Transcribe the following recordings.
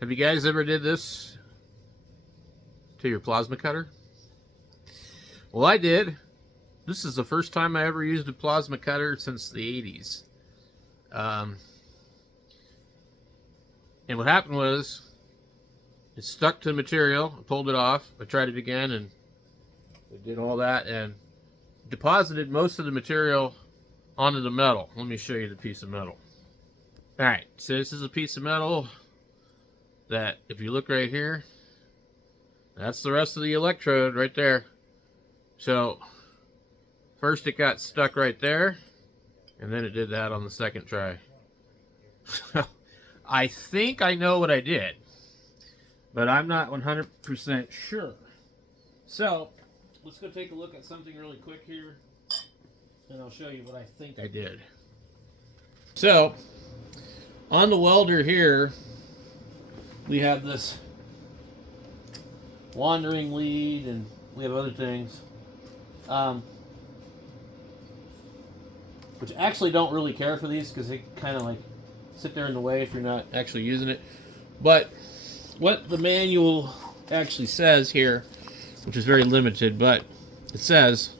Have you guys ever did this to your plasma cutter? Well, I did. This is the first time I ever used a plasma cutter since the 80s. Um, and what happened was it stuck to the material. I pulled it off. I tried it again and it did all that and deposited most of the material onto the metal. Let me show you the piece of metal. Alright, so this is a piece of metal that, if you look right here, that's the rest of the electrode right there. So first it got stuck right there, and then it did that on the second try. I think I know what I did, but I'm not 100% sure. So let's go take a look at something really quick here, and I'll show you what I think I did. So on the welder here, we have this wandering lead, and we have other things, which actually don't really care for these because they kind of like sit there in the way if you're not actually using it. But what the manual actually says here, which is very limited, but it says,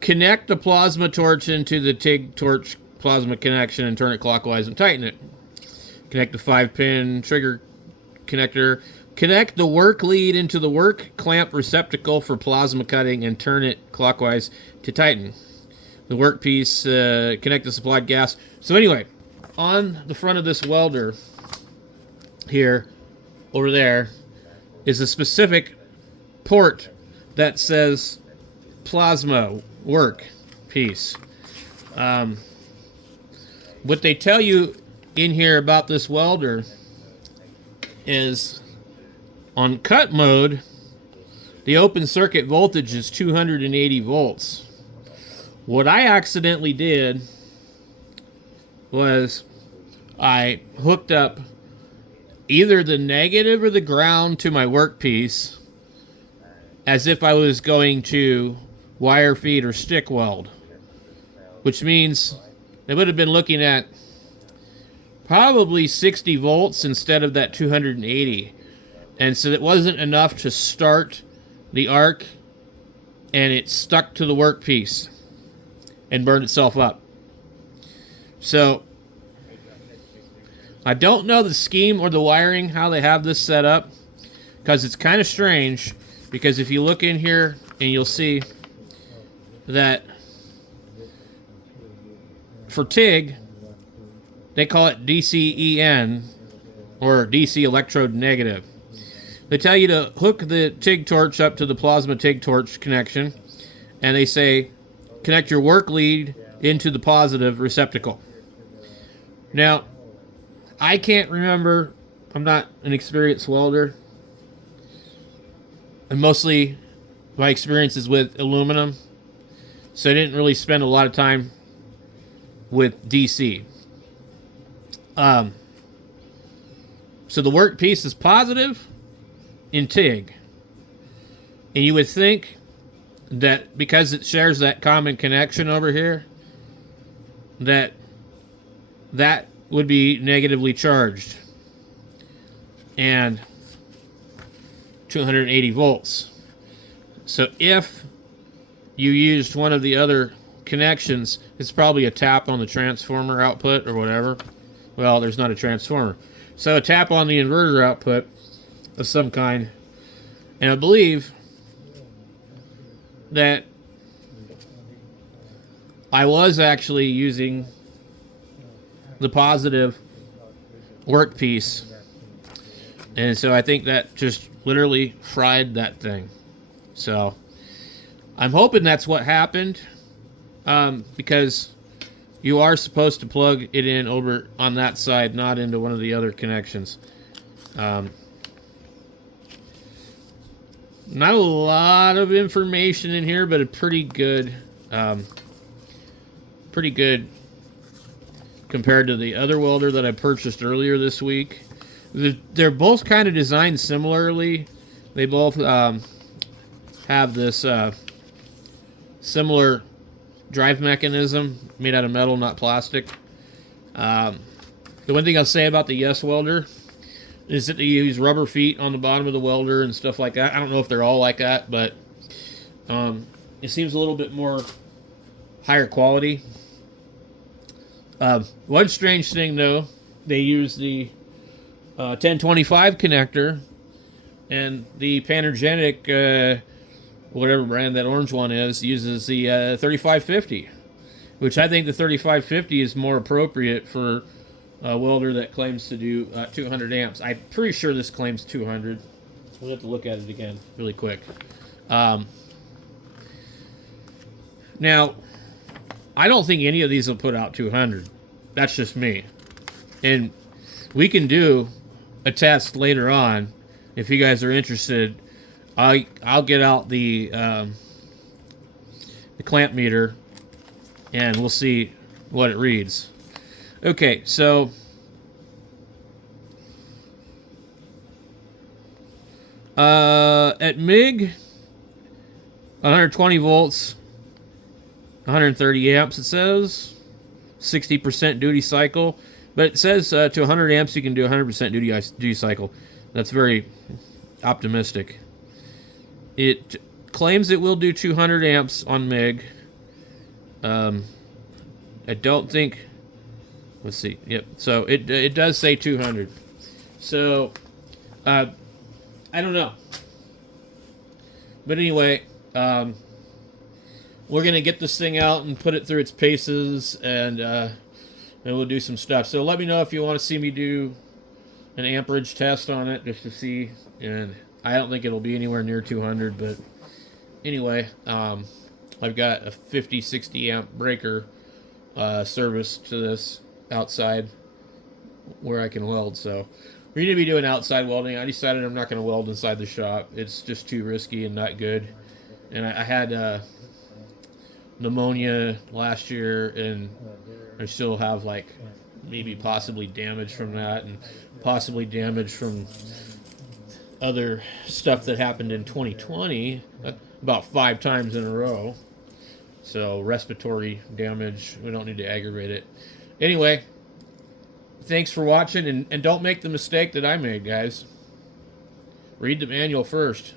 connect the plasma torch into the TIG torch plasma connection and turn it clockwise and tighten it. Connect the 5-pin trigger connector. Connect the work lead into the work clamp receptacle for plasma cutting and turn it clockwise to tighten. The workpiece, connect the supplied gas. So anyway, on the front of this welder here, over there, is a specific port that says plasma work piece. What they tell you in here about this welder is on cut mode, the open circuit voltage is 280 volts. What I accidentally did was I hooked up either the negative or the ground to my workpiece as if I was going to wire feed or stick weld, which means they would have been looking at probably 60 volts instead of that 280. And so it wasn't enough to start the arc, and it stuck to the workpiece and burned itself up. So I don't know the scheme or the wiring, how they have this set up, because it's kind of strange. Because if you look in here and you'll see that for TIG, they call it DCEN, or DC electrode negative. They tell you to hook the TIG torch up to the plasma TIG torch connection, and they say connect your work lead into the positive receptacle. Now, I can't remember. I'm not an experienced welder, and mostly my experience is with aluminum, so I didn't really spend a lot of time with DC. So the workpiece is positive in TIG, and you would think that because it shares that common connection over here, that would be negatively charged and 280 volts. So if you used one of the other connections, it's probably a tap on the transformer output or whatever. Well, there's not a transformer, so a tap on the inverter output of some kind. And I believe that I was actually using the positive workpiece, and so I think that just literally fried that thing. So I'm hoping that's what happened, because you are supposed to plug it in over on that side, not into one of the other connections. Not a lot of information in here, but a pretty good compared to the other welder that I purchased earlier this week. They're both kind of designed similarly. They both have this similar drive mechanism made out of metal, not plastic. The one thing I'll say about the Yes welder is that they use rubber feet on the bottom of the welder and stuff like that. I don't know if they're all like that, but it seems a little bit more higher quality. One strange thing, though, they use the 1025 connector, and the Panergetic, whatever brand that orange one is, uses the 3550, which I think the 3550 is more appropriate for a welder that claims to do 200 amps. I'm pretty sure this claims 200. We'll have to look at it again really quick. Now, I don't think any of these will put out 200. That's just me. And we can do a test later on if you guys are interested. I'll get out the clamp meter and we'll see what it reads. Okay, so at MIG, 120 volts, 130 amps, it says 60% duty cycle, but it says to 100 amps you can do 100% duty cycle. That's very optimistic. It claims it will do 200 amps on MIG. I don't think. Let's see. Yep. So it does say 200. So I don't know. But anyway, we're gonna get this thing out and put it through its paces, and we'll do some stuff. So let me know if you want to see me do an amperage test on it, just to see. And I don't think it'll be anywhere near 200, but anyway, I've got a 50-60 amp breaker service to this outside where I can weld. So we're going to be doing outside welding. I decided I'm not going to weld inside the shop. It's just too risky and not good. And I had pneumonia last year, and I still have like maybe possibly damage from that, and possibly damage from other stuff that happened in 2020 about 5 times in a row. So respiratory damage, we don't need to aggravate it. Anyway, thanks for watching, and don't make the mistake that I made, guys. Read the manual first.